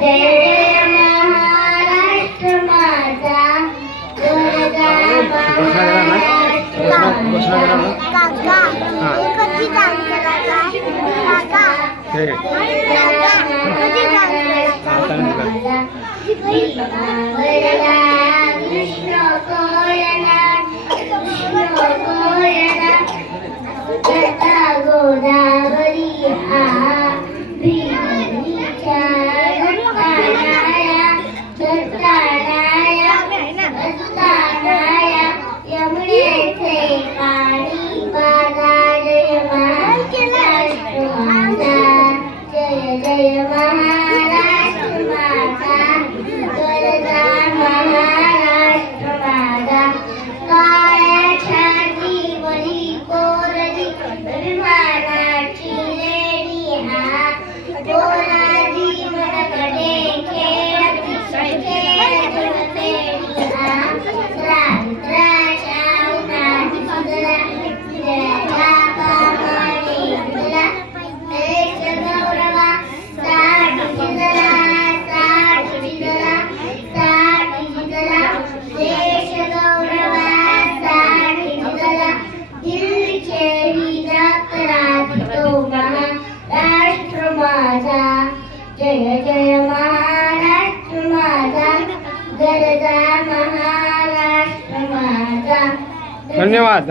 जय महाराष्ट्र माझा, गोदावरी यमुनेचे पाणी माझा, जय महाराष्ट्र माझा, जय जय महाराष्ट्र माझा, गरजा महाराष्ट्र माझा, काळ्या छातीवरी कोरली अभिमानाची लेणी हा, कोराजी मनकडे खेळती खेळती हा, रांत्राच्या उन्हात भिजला, फिरायच्या कामाने भिजला, देश गौरवा साठी भिजला, साठी भिजला, साठी भिजला, देश गौरवा साठी भिजला, दिल्लीचे विजात राजतो महाराष्ट्र माझा, जय जय महाराष्ट्र माझा, गरजा महाराष्ट्र माझा. धन्यवाद.